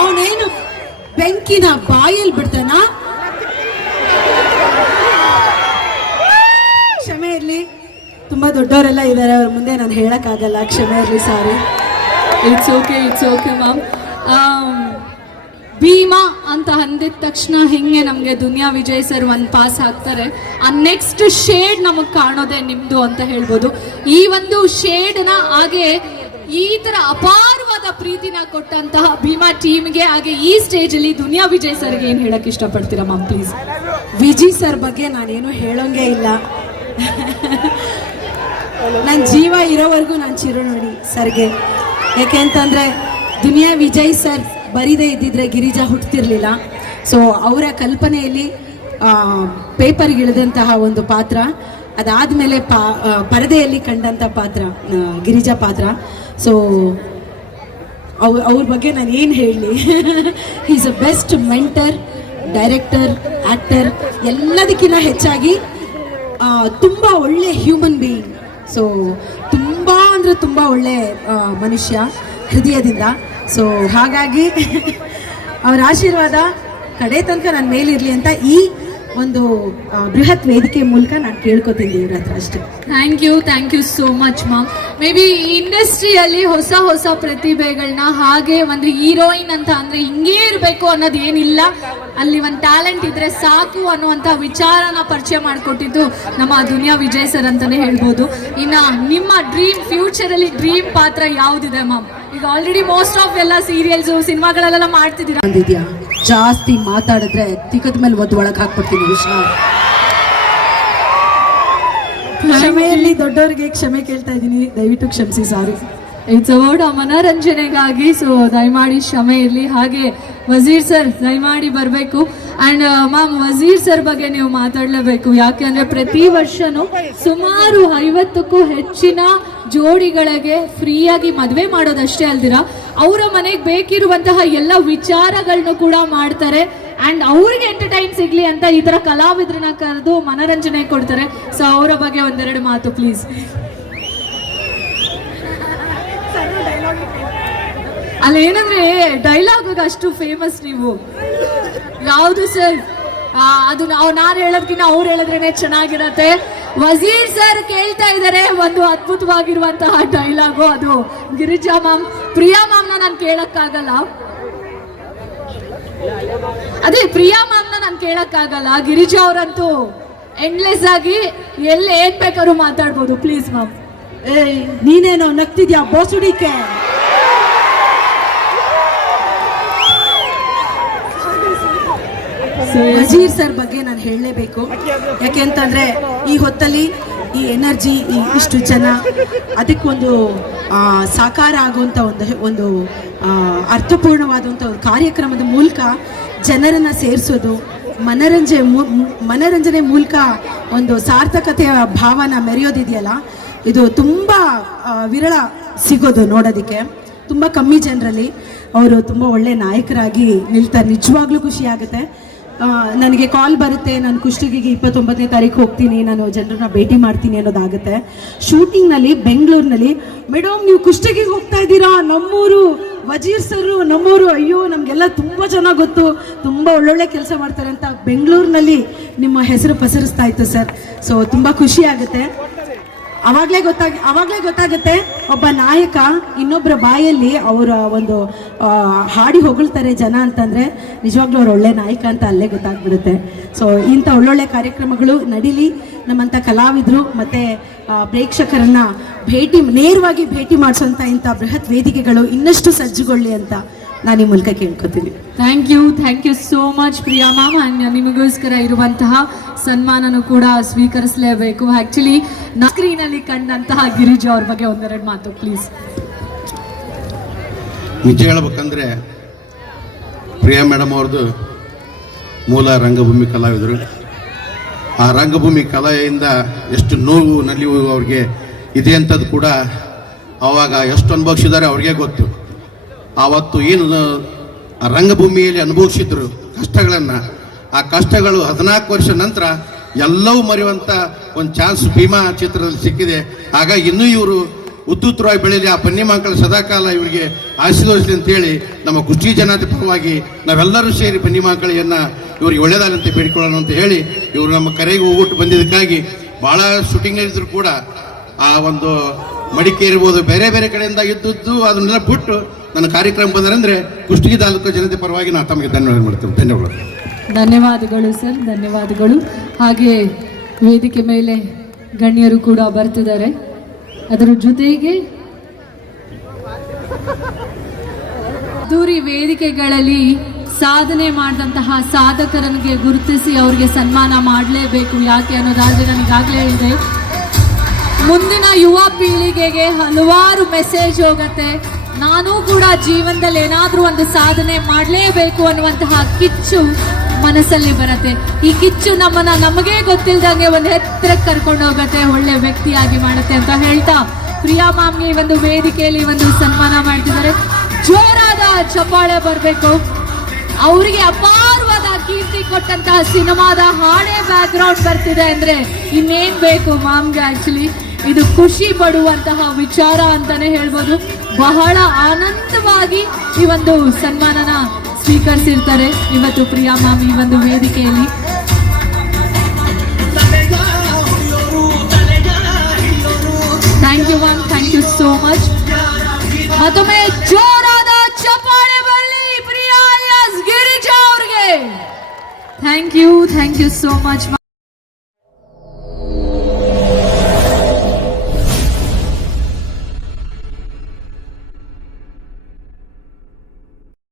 ಅವನೇನು ಬೆಂಕಿನ ಬಾಯಲ್ಲಿ ಬಿಡ್ತಾನ? ಕ್ಷಮೆ ಇರಲಿ. ತುಂಬಾ ದೊಡ್ಡವರೆಲ್ಲ ಇದ್ದಾರೆ, ಅವ್ರ ಮುಂದೆ ನಾನು ಹೇಳಕ್ಕಾಗಲ್ಲ. ಕ್ಷಮೆ ಇರಲಿ sorry it's okay it's okay ma'am Bheema ಅಂತ ಅಂದಿದ ತಕ್ಷಣ ಹೆಂಗೆ ನಮಗೆ ದುನಿಯಾ ವಿಜಯ್ ಸರ್ ಒಂದು ಪಾಸ್ ಹಾಕ್ತಾರೆ. ಆ ನೆಕ್ಸ್ಟ್ ಶೇಡ್ ನಮಗೆ ಕಾಣೋದೇ ನಿಮ್ಮದು ಅಂತ ಹೇಳ್ಬೋದು. ಈ ಒಂದು ಶೇಡ್ನ ಹಾಗೆ ಈ ತರ ಅಪಾರವಾದ ಪ್ರೀತಿನ ಕೊಟ್ಟಂತಹ ಭೀಮಾ ಟೀಮ್ಗೆ, ಹಾಗೆ ಈ ಸ್ಟೇಜ್ ಅಲ್ಲಿ ದುನಿಯಾ ವಿಜಯ್ ಸರ್ಗೆ ಏನ್ ಹೇಳಕ್ ಇಷ್ಟಪಡ್ತೀರಾ ಮ್ಯಾಮ್ ಪ್ಲೀಸ್ ವಿಜಿ ಸರ್ ಬಗ್ಗೆ ನಾನೇನು ಹೇಳೋಂಗೆ ಇಲ್ಲ. ನನ್ನ ಜೀವ ಇರೋವರೆಗೂ ನಾನು ಚಿರುನುಡಿ ಸರ್ಗೆ. ಯಾಕೆ ಅಂತಂದರೆ, ದುನಿಯಾ ವಿಜಯ್ ಸರ್ ಬರೀದೇ ಇದ್ದಿದ್ರೆ ಗಿರಿಜಾ ಹುಟ್ಟತಿರ್ಲಿಲ್ಲ ಸೊ ಅವರ ಕಲ್ಪನೆಯಲ್ಲಿ ಪೇಪರ್ಗೆ ಇಳಿದಂತಹ ಒಂದು ಪಾತ್ರ, ಅದಾದಮೇಲೆ ಪಾ ಪರದೆಯಲ್ಲಿ ಕಂಡಂಥ ಪಾತ್ರ ಗಿರಿಜಾ ಪಾತ್ರ. ಸೊ ಅವ್ ಅವ್ರ ಬಗ್ಗೆ ನಾನು ಏನು ಹೇಳಲಿ? Is a best mentor director actor ಎಲ್ಲದಕ್ಕಿಂತ ಹೆಚ್ಚಾಗಿ ತುಂಬ ಒಳ್ಳೆ ಹ್ಯೂಮನ್ ಬೀಯಿಂಗ್ ಸೊ ತುಂಬ ಅಂದರೆ ತುಂಬ ಒಳ್ಳೆ ಮನುಷ್ಯ ಹೃದಯದಿಂದ. ಸೊ ಹಾಗಾಗಿ ಅವರ ಆಶೀರ್ವಾದ ಕಡೆ ತನಕ ನನ್ನ ಮೇಲಿರಲಿ ಅಂತ ಈ ಒಂದು ಬೃಹತ್ ವೇದಿಕೆ ಮೂಲಕ ನಾನು ಕೇಳ್ಕೊತೀನಿ ಇವ್ರ ಹತ್ರ ಅಷ್ಟೇ. Thank you thank you so much ma'am maybe ಈ ಇಂಡಸ್ಟ್ರಿಯಲ್ಲಿ ಹೊಸ ಹೊಸ ಪ್ರತಿಭೆಗಳನ್ನ ಹಾಗೆ ಒಂದು ಹೀರೋಯಿನ್ ಅಂತ ಅಂದರೆ ಹಿಂಗೇ ಇರಬೇಕು ಅನ್ನೋದು ಏನಿಲ್ಲ. ಅಲ್ಲಿ ಒಂದು ಟ್ಯಾಲೆಂಟ್ ಇದ್ರೆ ಸಾಕು ಅನ್ನುವಂಥ ವಿಚಾರನ ಪರಿಚಯ ಮಾಡಿಕೊಟ್ಟಿದ್ದು ನಮ್ಮ ದುನಿಯಾ ವಿಜಯ್ ಸರ್ ಅಂತಾನೆ ಹೇಳ್ಬೋದು. ಇನ್ನ ನಿಮ್ಮ ಡ್ರೀಮ್ ಫ್ಯೂಚರ್ ಅಲ್ಲಿ ಡ್ರೀಮ್ ಪಾತ್ರ ಯಾವುದಿದೆ ಮ್ಯಾಮ್ ಈಗ ಆಲ್ರೆಡಿ ಮೋಸ್ಟ್ ಆಫ್ ಎಲ್ಲ ಸೀರಿಯಲ್ಸ್ ಸಿನಿಮಾಗಳಲ್ಲೆಲ್ಲ ಮಾಡ್ತಿದ್ದೀರಾ? ಜಾಸ್ತಿ ಮಾತಾಡಿದ್ರೆ ತಿಕ್ಕದ ಮೇಲೆ ಒದ್ದು ಒಳಗೆ ಹಾಕ್ಬಿಡ್ತೀನಿ ವಿಷಾ ಕ್ಷಮೆಯಲ್ಲಿ ದೊಡ್ಡವರಿಗೆ ಕ್ಷಮೆ ಕೇಳ್ತಾ ಇದ್ದೀನಿ. ದಯವಿಟ್ಟು ಕ್ಷಮಿಸಿ ಸಾರಿ ಇಟ್ಸ್ ಅಬೌಟ್ ಮನರಂಜನೆಗಾಗಿ ಸೊ ದಯಮಾಡಿ ಶ್ರಮೆ ಇರಲಿ. ಹಾಗೆ ವಜೀರ್ ಸರ್, ದಯಮಾಡಿ ಬರಬೇಕು. ಆ್ಯಂಡ್ ಮ್ಯಾಮ್ ವಜೀರ್ ಸರ್ ಬಗ್ಗೆ ನೀವು ಮಾತಾಡಲೇಬೇಕು. ಯಾಕೆಂದ್ರೆ ಪ್ರತಿ ವರ್ಷನೂ ಸುಮಾರು ಐವತ್ತಕ್ಕೂ ಹೆಚ್ಚಿನ ಜೋಡಿಗಳಿಗೆ ಫ್ರೀಯಾಗಿ ಮದುವೆ ಮಾಡೋದಷ್ಟೇ ಅಲ್ದಿರ? ಅವರ ಮನೆಗೆ ಬೇಕಿರುವಂತಹ ಎಲ್ಲ ವಿಚಾರಗಳನ್ನು ಕೂಡ ಮಾಡ್ತಾರೆ. ಆ್ಯಂಡ್ ಅವ್ರಿಗೆ ಎಂಟರ್ಟೈನ್ ಸಿಗ್ಲಿ ಅಂತ ಈ ಥರ ಕಲಾವಿದ್ರನ್ನ ಕರೆದು ಮನೋರಂಜನೆ ಕೊಡ್ತಾರೆ. ಸೊ ಅವರ ಬಗ್ಗೆ ಒಂದೆರಡು ಮಾತು ಪ್ಲೀಸ್ ಅಲ್ಲಿ, ಏನಂದ್ರೆ ಡೈಲಾಗ್ ಅಷ್ಟು ಫೇಮಸ್ ನೀವು. ಯಾವುದು ಸರ್ ಅದು ನಾವು ನಾನು ಹೇಳೋದ್ಕಿನ್ನ ಅವ್ರು ಹೇಳಿದ್ರೇನೆ ಚೆನ್ನಾಗಿರತ್ತೆ. ವಜೀರ್ ಸರ್ ಕೇಳ್ತಾ ಇದ್ದಾರೆ ಒಂದು ಅದ್ಭುತವಾಗಿರುವಂತಹ ಡೈಲಾಗು ಅದು. ಗಿರಿಜಾ ಮ್ಯಾಮ್ ಪ್ರಿಯಾ ಮ್ಯಾಮ್ನ ನಾನು ಕೇಳಕ್ಕಾಗಲ್ಲ. ಅದೇ, ಪ್ರಿಯಾ ಮ್ಯಾಮ್ನ ನಾನು ಕೇಳಕ್ಕಾಗಲ್ಲ. ಗಿರಿಜಾ ಅವರಂತೂ ಎಂಡ್ಲೆಸ್ ಆಗಿ ಎಲ್ಲಿ ಏನ್ ಬೇಕಾದ್ರೂ ಮಾತಾಡ್ಬೋದು. ಪ್ಲೀಸ್ ಮ್ಯಾಮ್ ಏಯ್, ನೀನೇನೋ ನಗ್ತಿದ್ಯಾ ಬೋಸುಡಿಕೆ? ವಜೀರ್ ಸರ್ ಬಗ್ಗೆ ನಾನು ಹೇಳಲೇಬೇಕು. ಯಾಕೆ ಅಂತಂದ್ರೆ ಈ ಹೊತ್ತಲ್ಲಿ ಈ ಎನರ್ಜಿ, ಈ ಇಷ್ಟು ಜನ ಅದಕ್ಕೊಂದು ಸಾಕಾರ ಆಗುವಂಥ ಒಂದು ಒಂದು ಅರ್ಥಪೂರ್ಣವಾದಂತ ಒಂದು ಕಾರ್ಯಕ್ರಮದ ಮೂಲಕ ಜನರನ್ನ ಸೇರಿಸೋದು ಮನರಂಜನೆ ಮನರಂಜನೆ ಮೂಲಕ ಒಂದು ಸಾರ್ಥಕತೆಯ ಭಾವನ ಮೆರೆಯೋದಿದೆಯಲ್ಲ, ಇದು ತುಂಬ ವಿರಳ ಸಿಗೋದು ನೋಡೋದಕ್ಕೆ. ತುಂಬ ಕಮ್ಮಿ ಜನರಲ್ಲಿ. ಅವರು ತುಂಬ ಒಳ್ಳೆ ನಾಯಕರಾಗಿ ನಿಲ್ತಾರೆ. ನಿಜವಾಗ್ಲೂ ಖುಷಿ ಆಗುತ್ತೆ. ನನಗೆ ಕಾಲ್ ಬರುತ್ತೆ, ನಾನು ಕುಷ್ಟಗಿಗೆ ಇಪ್ಪತ್ತೊಂಬತ್ತನೇ ತಾರೀಕು ಹೋಗ್ತೀನಿ, ನಾನು ಜನರನ್ನ ಭೇಟಿ ಮಾಡ್ತೀನಿ ಅನ್ನೋದಾಗುತ್ತೆ. ಶೂಟಿಂಗ್ನಲ್ಲಿ ಬೆಂಗಳೂರಿನಲ್ಲಿ ಮೇಡಮ್ ನೀವು ಕುಷ್ಟಗಿಗೆ ಹೋಗ್ತಾ ಇದ್ದೀರಾ? ನಮ್ಮೂರು, ವಜೀರ್ ಸರ್ ನಮ್ಮೂರು, ಅಯ್ಯೋ, ನಮಗೆಲ್ಲ ತುಂಬ ಚೆನ್ನಾಗಿ ಗೊತ್ತು, ತುಂಬ ಒಳ್ಳೊಳ್ಳೆ ಕೆಲಸ ಮಾಡ್ತಾರೆ ಅಂತ ಬೆಂಗಳೂರಿನಲ್ಲಿ ನಿಮ್ಮ ಹೆಸರು ಪಸರಿಸ್ತಾ ಇತ್ತು ಸರ್. ಸೊ ತುಂಬ ಖುಷಿ ಆಗುತ್ತೆ. ಅವಾಗಲೇ ಗೊತ್ತಾಗ ಅವಾಗಲೇ ಗೊತ್ತಾಗುತ್ತೆ, ಒಬ್ಬ ನಾಯಕ ಇನ್ನೊಬ್ಬರ ಬಾಯಲ್ಲಿ ಅವರ ಒಂದು ಹಾಡಿ ಹೊಗಳ್ತಾರೆ ಜನ ಅಂತಂದರೆ ನಿಜವಾಗ್ಲೂ ಅವ್ರು ಒಳ್ಳೆ ನಾಯಕ ಅಂತ ಅಲ್ಲೇ ಗೊತ್ತಾಗ್ಬಿಡುತ್ತೆ. ಸೊ ಇಂಥ ಒಳ್ಳೊಳ್ಳೆ ಕಾರ್ಯಕ್ರಮಗಳು ನಡೀಲಿ. ನಮ್ಮಂಥ ಕಲಾವಿದರು ಮತ್ತು ಪ್ರೇಕ್ಷಕರನ್ನು ಭೇಟಿ, ನೇರವಾಗಿ ಭೇಟಿ ಮಾಡಿಸೋಂಥ ಇಂಥ ಬೃಹತ್ ವೇದಿಕೆಗಳು ಇನ್ನಷ್ಟು ಸಜ್ಜುಗೊಳ್ಳಿ ಅಂತ ನಾನು ಈ ಮೂಲಕ ಕೇಳ್ಕೊತೀನಿ. Thank you thank you so much Priya ma'am and ನಿಮಗೋಸ್ಕರ ಇರುವಂತಹ ಸನ್ಮಾನನು ಕೂಡ ಸ್ವೀಕರಿಸಲೇಬೇಕು. ಆ್ಯಕ್ಚುಲಿ ಸ್ಕ್ರೀನಲ್ಲಿ ಕಂಡಂತಹ ಗಿರಿಜಾ ಅವ್ರ ಬಗ್ಗೆ ಒಂದೆರಡು ಮಾತು ಪ್ಲೀಸ್ ನಿಜ ಹೇಳ್ಬೇಕಂದ್ರೆ ಪ್ರಿಯಾ ಮೇಡಮ್ ಅವ್ರದ್ದು ಮೂಲ ರಂಗಭೂಮಿ ಕಲಾವಿದರು. ಆ ರಂಗಭೂಮಿ ಕಲೆಯಿಂದ ಎಷ್ಟು ನೋವು ನಲಿವು ಅವ್ರಿಗೆ ಇದೆ ಅಂತದ್ದು ಕೂಡ ಅವಾಗ ಎಷ್ಟು ಅನುಭವಿಸಿದ್ದಾರೆ ಅವ್ರಿಗೆ ಗೊತ್ತು. ಆವತ್ತು ಏನು ರಂಗಭೂಮಿಯಲ್ಲಿ ಅನುಭವಿಸಿದ್ರು ಕಷ್ಟಗಳನ್ನು, ಆ ಕಷ್ಟಗಳು ಹದಿನಾಲ್ಕು ವರ್ಷ ನಂತರ ಎಲ್ಲವೂ ಮರೆಯುವಂಥ ಒಂದು ಚಾನ್ಸ್ ಭೀಮಾ ಚಿತ್ರದಲ್ಲಿ ಸಿಕ್ಕಿದೆ. ಹಾಗಾಗಿ ಇನ್ನೂ ಇವರು ಉತ್ತುತ್ತರವಾಗಿ ಬೆಳೆಯಲಿ. ಆ ಬನ್ನಿ ಮಕ್ಕಳು ಸದಾಕಾಲ ಇವರಿಗೆ ಆಶೀರ್ವದಿಸಲಿ ಅಂತೇಳಿ ನಮ್ಮ ಕುಷ್ಟಿ ಜನಾತಿ ಪರವಾಗಿ ನಾವೆಲ್ಲರೂ ಸೇರಿ ಬನ್ನಿ ಮಕ್ಕಳಿಯನ್ನ ಇವರಿಗೆ ಒಳ್ಳೇದಾಗಂತೆ ಬೇಡಿಕೊಳ್ಳೋಣ ಅಂತ ಹೇಳಿ ಇವರು ನಮ್ಮ ಕರೆಗೆ ಹೋಗ್ಬಿಟ್ಟು ಬಂದಿದ್ದಕ್ಕಾಗಿ ಬಹಳ ಶೂಟಿಂಗ್ ಇದ್ದರೂ ಕೂಡ ಆ ಒಂದು ಮಡಿಕೆ ಇರ್ಬೋದು ಬೇರೆ ಬೇರೆ ಕಡೆಯಿಂದ ಇದ್ದದ್ದು ಅದನ್ನೆಲ್ಲ ಬಿಟ್ಟು ನನ್ನ ಕಾರ್ಯಕ್ರಮ ಬಂದರಂದ್ರೆ ಕುಷ್ಟಗಿ ತಾಲೂಕು ಜನತೆ ಪರವಾಗಿ ನಾನು ತಮಗೆ ಧನ್ಯವಾದ ಮಾಡ್ತೇನೆ. ಧನ್ಯವಾದ ಧನ್ಯವಾದಗಳು ಸರ್, ಧನ್ಯವಾದಗಳು. ಹಾಗೆ ವೇದಿಕೆ ಮೇಲೆ ಗಣ್ಯರು ಕೂಡ ಬರ್ತಿದ್ದಾರೆ. ಅದರ ಜೊತೆಗೆ ದೂರಿ ವೇದಿಕೆಗಳಲ್ಲಿ ಸಾಧನೆ ಮಾಡಿದಂತಹ ಸಾಧಕರನಿಗೆ ಗುರುತಿಸಿ ಅವರಿಗೆ ಸನ್ಮಾನ ಮಾಡಲೇಬೇಕು ಯಾಕೆ ಅನ್ನೋದಾದ್ರೆ ನನಗಾಗಲೇ ಹೇಳಿದೆ ಮುಂದಿನ ಯುವ ಪೀಳಿಗೆಗೆ ಹಲವಾರು ಮೆಸೇಜ್ ಹೋಗತ್ತೆ. ನಾನು ಕೂಡ ಜೀವನದಲ್ಲಿ ಏನಾದರೂ ಒಂದು ಸಾಧನೆ ಮಾಡಲೇಬೇಕು ಅನ್ನುವಂತಹ ಕಿಚ್ಚು ಮನಸ್ಸಲ್ಲಿ ಬರುತ್ತೆ. ಈ ಕಿಚ್ಚು ನಮ್ಮನ್ನ ನಮಗೇ ಗೊತ್ತಿಲ್ದಂಗೆ ಒಂದು ಎತ್ತರಕ್ಕೆ ಕರ್ಕೊಂಡು ಹೋಗುತ್ತೆ, ಒಳ್ಳೆ ವ್ಯಕ್ತಿಯಾಗಿ ಮಾಡುತ್ತೆ ಅಂತ ಹೇಳ್ತಾ ಪ್ರಿಯಾ ಮಾಮ್ಗೆ ಒಂದು ವೇದಿಕೆಯಲ್ಲಿ ಒಂದು ಸನ್ಮಾನ ಮಾಡ್ತಿದ್ದಾರೆ. ಜೋರಾದ ಚಪ್ಪಾಳೆ ಬರಬೇಕು. ಅವರಿಗೆ ಅಪಾರವಾದ ಕೀರ್ತಿ ಕೊಟ್ಟಂತಹ ಸಿನಿಮಾದ ಹಾಡೇ ಬ್ಯಾಕ್ ಗ್ರೌಂಡ್ ಬರ್ತಿದೆ ಅಂದ್ರೆ ಇನ್ನೇನ್ ಬೇಕು ಮಾಮ್ಗೆ ಆಕ್ಚುಲಿ ಇದು ಖುಷಿ ಪಡುವಂತಹ ವಿಚಾರ ಅಂತಾನೆ ಹೇಳ್ಬೋದು. ಬಹಳ ಆನಂದವಾಗಿ ಈ ಒಂದು ಸನ್ಮಾನನ ಸ್ವೀಕರಿಸಿರ್ತಾರೆ ಇವತ್ತು ಪ್ರಿಯಾ ಮ್ಯಾಮ್ ಈ ಒಂದು ವೇದಿಕೆಯಲ್ಲಿ. Thank you ma'am thank you so much ಮತ್ತೊಮ್ಮೆ ಜೋರಾದ ಚಪ್ಪಾಳೆ ಬರಲಿ ಪ್ರಿಯಾ ಗಿರಿಜಾ ಅವ್ರಿಗೆ. Thank you thank you so much